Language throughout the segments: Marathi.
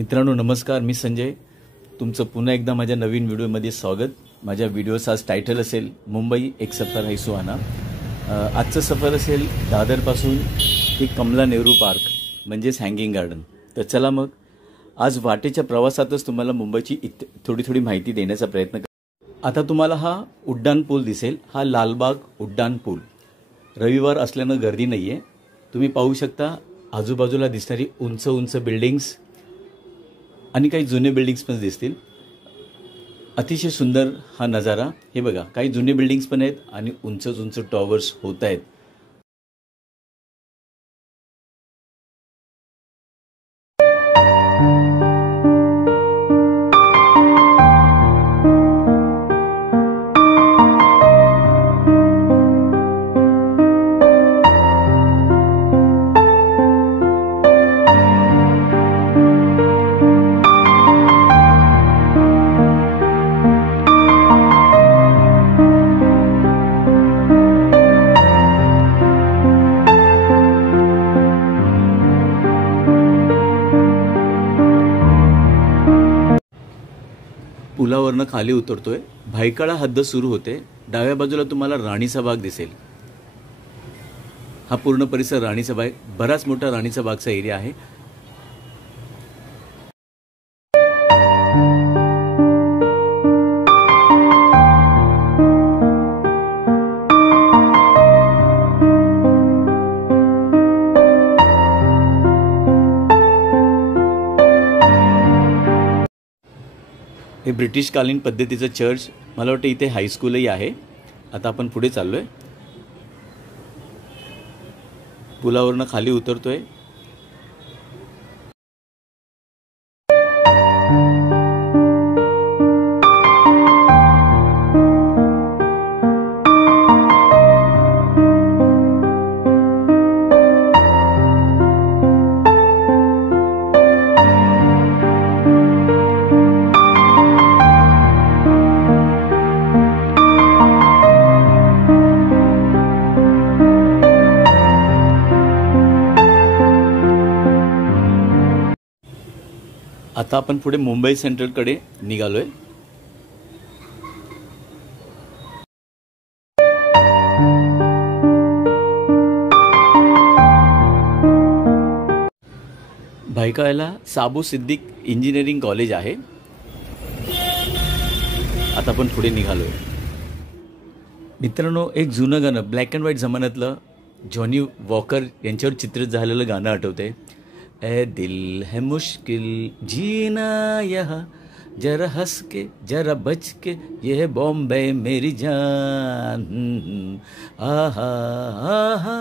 मित्रांनो नमस्कार, मी संजय. तुमचं पुन्हा एकदा माझ्या नवीन व्हिडिओमध्ये स्वागत. माझ्या व्हिडिओचं आज टायटल असेल मुंबई एक सफर है सुहाना. आजचं सफर असेल दादरपासून ते कमला नेहरू पार्क म्हणजेच हँगिंग गार्डन. तर चला मग आज वाटेच्या प्रवासातच तुम्हाला मुंबईची थोडी माहिती देण्याचा प्रयत्न कर. आता तुम्हाला हा उड्डाण पूल दिसेल, हा लालबाग उड्डाण पूल. रविवार असल्यानं गर्दी नाही आहे. तुम्ही पाहू शकता आजूबाजूला दिसणारी उंच उंच बिल्डिंग्स आणि काही जुने बिल्डिंग्स पण दिसतील. अतिशय सुंदर हा नजारा. हे बघा, काही जुने बिल्डिंग्स पण आहेत आणि उंच उंच टॉवर्स होत आहेत. पुलावरनं खाली उतरतोय. भायखळा हद्द सुरू होते. डाव्या बाजूला तुम्हाला राणीचा बाग दिसेल. हा पूर्ण परिसर राणीचा बाग, बराच मोठा राणीचा बागचा एरिया आहे. हे ब्रिटिशकालीन पद्धतीचं चर्च, मला वाटतं इथे हायस्कूलही आहे. आता आपण पुढे चाललोय. पुलावरनं खाली उतरतोय. आता आपण पुढे मुंबई सेंट्रलकडे निघालोय. भायखळ्याला साबू सिद्दीक इंजिनिअरिंग कॉलेज आहे. आता आपण पुढे निघालोय. मित्रांनो, एक जुनं गाणं, ब्लॅक अँड व्हाईट जमान्यातलं, जॉनी वॉकर यांच्यावर चित्रित झालेलं गाणं आठवतंय. ए दिल है मुश्किल जीना यहाँ, जरा हंस के जरा बच के, ये है बॉम्बे मेरी जान. आहा आहा.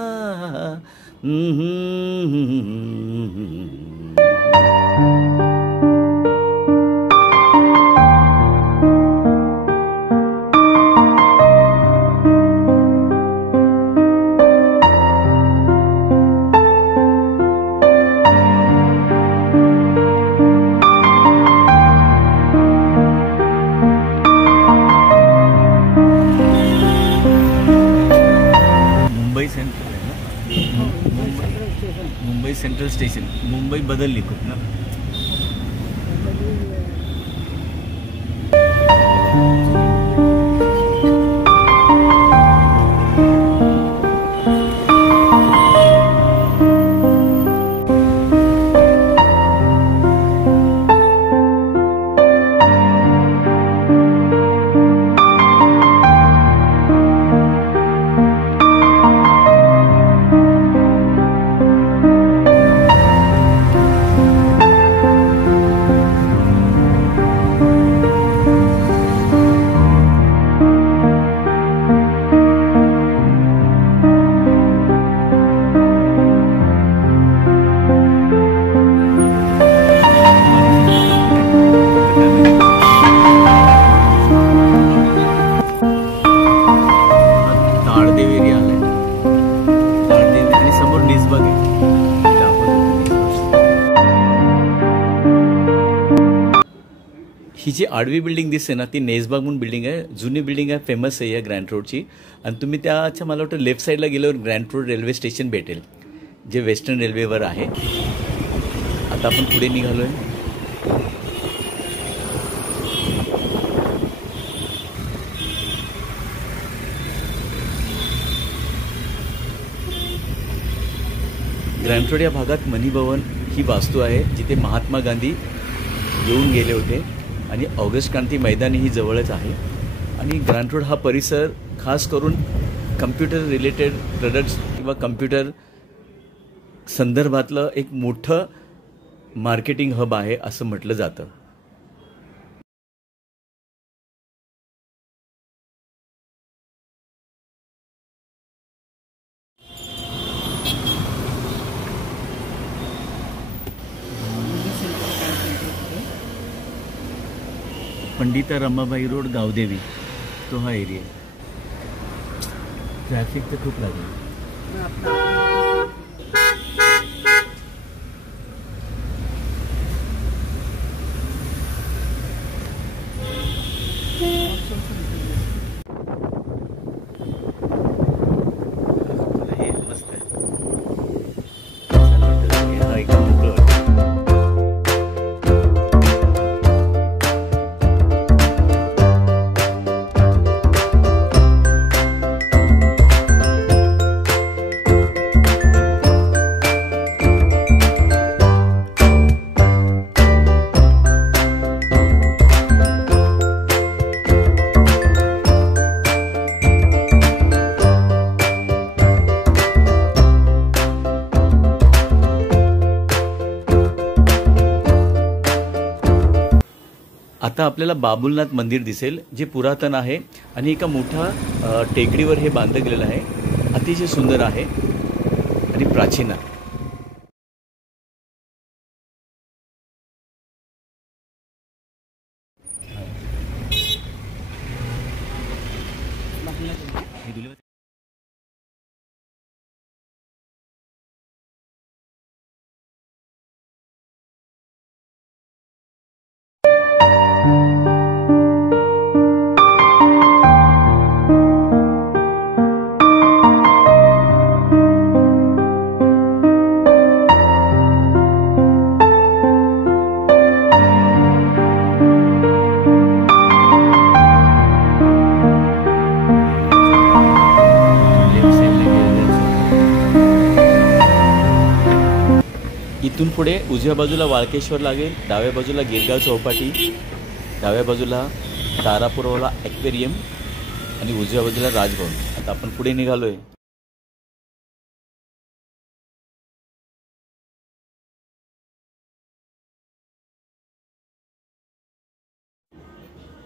Mumbai central station. मुंबई बदलली खूप ना. ही जी आडवी बिल्डिंग दिसते ना, ती नेसबाग म्हणून बिल्डिंग आहे. जुनी बिल्डिंग आहे, फेमस आहे या ग्रँड रोडची. आणि तुम्ही त्याच्या मला वाटतं लेफ्ट साईडला गेल्यावर ग्रँड रोड रेल्वे स्टेशन भेटेल, जे वेस्टर्न रेल्वेवर आहे. आता आपण पुढे निघालोय. ग्रँट रोड या भागात मनी भवन ही वास्तू आहे जिथे महात्मा गांधी येऊन गेले होते आणि ऑगस्ट क्रांती मैदान ही जवळच आहे. आणि ग्रँट रोड हा परिसर खास करून कम्प्युटर रिलेटेड प्रोडक्ट्स किंवा कम्प्युटर संदर्भातलं एक मोठं मार्केटिंग हब आहे असं म्हटलं जातं. पंडिता रमाबाई रोड गावदेवी तो हा एरिया. ट्रॅफिक तर खूप लागेल. हे मस्त आहे. हा एकदम मोकळं वाटतं. आता आपल्याला बाबुलनाथ मंदिर दिसेल जे पुरातन आहे आणि एका मोठ्या टेकडीवर हे बांधलं गेलेलं आहे. अतिशय सुंदर आहे आणि प्राचीन आहे. इथून पुढे उजव्या बाजूला वाळकेश्वर लागेल, डाव्या बाजूला गिरगाव चौपाटी, डाव्या बाजूला तारापुरवाला ॲक्वेरियम आणि उजव्या बाजूला राजभवन. आता आपण पुढे निघालोय.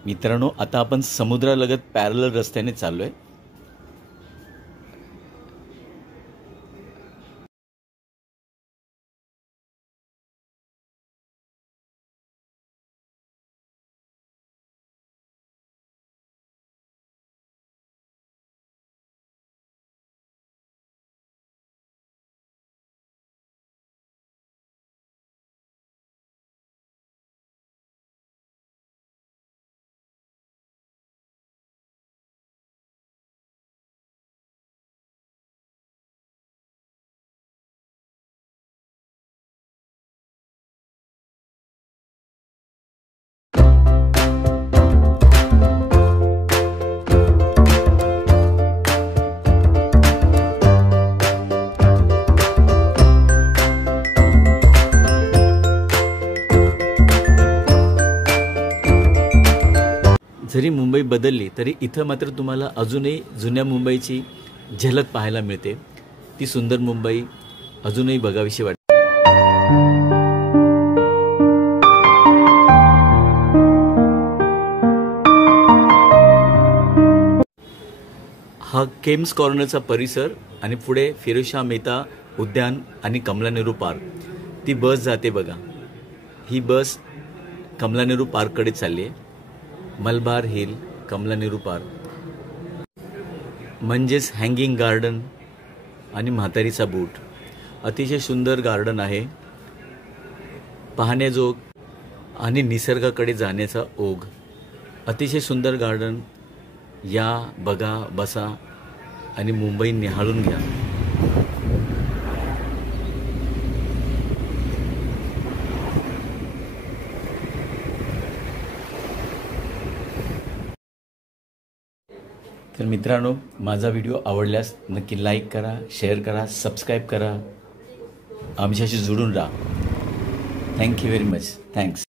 मित्रांनो, आता आपण समुद्रालगत पॅरलल रस्त्याने चाललोय. जरी मुंबई बदलली तरी इथं मात्र तुम्हाला अजूनही जुन्या मुंबईची झलक पाहायला मिळते. ती सुंदर मुंबई अजूनही बघावीशी वाटते. हा केम्स कॉर्नरचा परिसर आणि पुढे फिरोजशाह मेहता उद्यान आणि कमला नेहरू पार्क. ती बस जाते बघा. ही बस कमला नेहरू पार्ककडे चालली आहे. मलबार हिल, कमला नेहरू पार्क म्हणजेच हँगिंग गार्डन आणि म्हातारीचा बूट. अतिशय सुंदर गार्डन आहे. पाहण्याजोग आणि निसर्गाकडे जाण्याचा ओघ. अतिशय सुंदर गार्डन. या, बघा, बसा आणि मुंबई निहाळून घ्या. तर मित्रांनो, माझा व्हिडिओ आवडल्यास नक्की लाईक करा, शेअर करा, सबस्क्राईब करा, आमच्याशी जोडून राहा. Thank you very much. थँक्स.